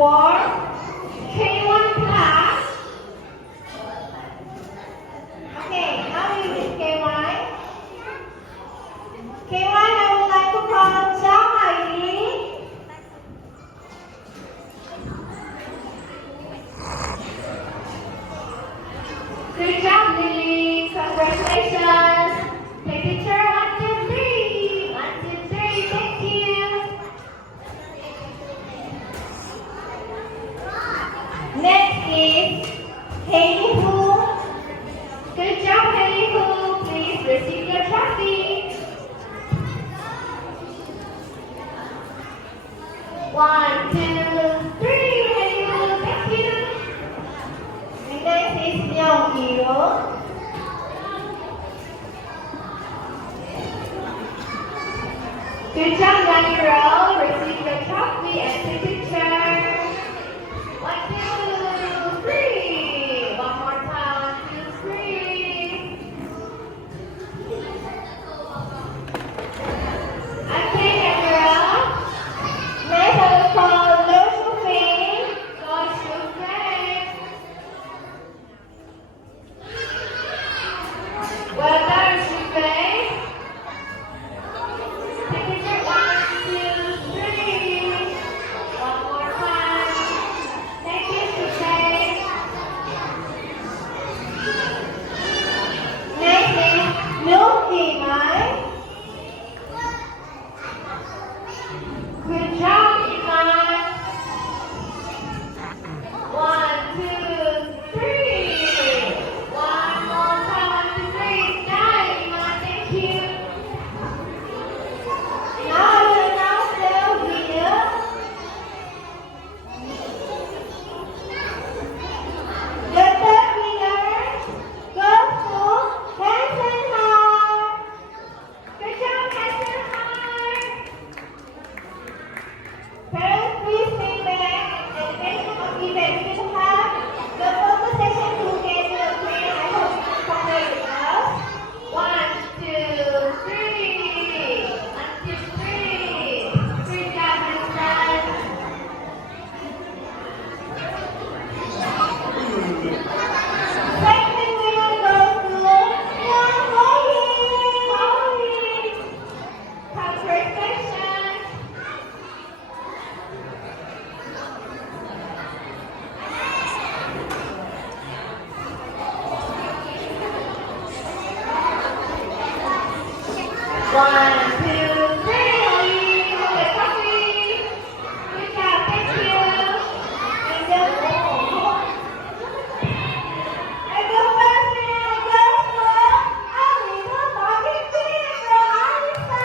for K1 class. Okay, now you is K1. K1, I would like to call Zhang Haili. Good job, Lily. Congratulations. Play teacher, 1, 2, 3. 1, 2, 3. Thank you. Next is Haley Hu. Good job, Haley Hu. Please receive your trophy. 1, 2, 3. Haley Hu. Thank you. And next is Young Yu. Good job, young girl. Receive your trophy and take picture. 1, 2, 3. One more time. 1, 2, 3. Okay, young girl. Next, I will call Lo Shufei. Lo Shufei. Well done, Shufei. Take picture. 1, 2, 3. One more time. Thank you, Shufei. Next is Luke Iman. Good job, Iman. 1, 2, 3. One more time. 1, 2, 3. Nice, Iman. Thank you. Now I will announce the winner. The third winner goes to Hanson Hart. Good job, Hanson Hart. Parents, please stay back. At the end of the event, we will have the photo session together. Okay, I hope you can cooperate with us. 1, 2, 3. 1, 2, 3. Good job, Hanson. Second winner goes to Young Holly. Congratulations. One, two, three, Holly. Hold the trophy. Good job, thank you. And the first winner goes to a little talking fish from Alisa.